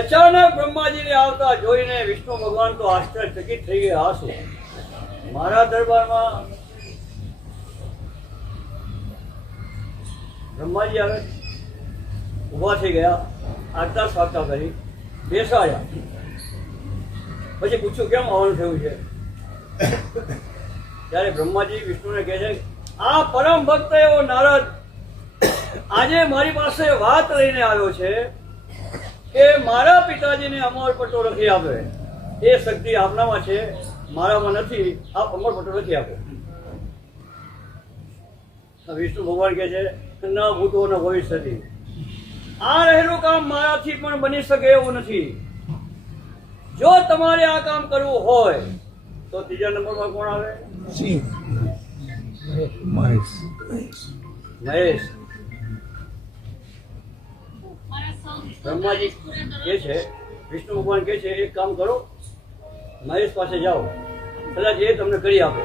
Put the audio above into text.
અચાનક બ્રહ્માજીને આવતા જોઈને વિષ્ણુ ભગવાન તો આશ્ચર્યચકિત થઈ ગયા. હસો મારા દરબારમાં બ્રહ્માજી આવે, ઊભા થઈ ગયા, આગતા સ્વાગતા કરી, બેસાડ્યા. પછી પૂછ્યું કેમ આવવાનું થયું છે? ત્યારે બ્રહ્માજી વિષ્ણુને કહે છે, આ પરમ ભક્ત એવો નારદ આજે મારી પાસે વાત લઈને આવ્યો છે કે મારા પિતાજીને અમરપટ્ટો લખી આપે. એ શક્તિ આપનામાં છે, મારામાં નથી. આપ અમરપટ્ટો લખી આપો. વિષ્ણુ ભગવાન કહે છે, ન ભૂતો ન ભવિષ્યથી. આ રહેલું કામ મારાથી પણ બની શકે એવું નથી. જો તમારે આ કામ કરવું હોય તો ત્રીજા નંબરમાં કોણ આવે? મહેશ. બ્રહ્માજી કે છે, વિષ્ણુ ભગવાન કે છે, એક કામ કરો, મહેશ પાસે જાઓ, કદાચ એ તમને કરી આપે.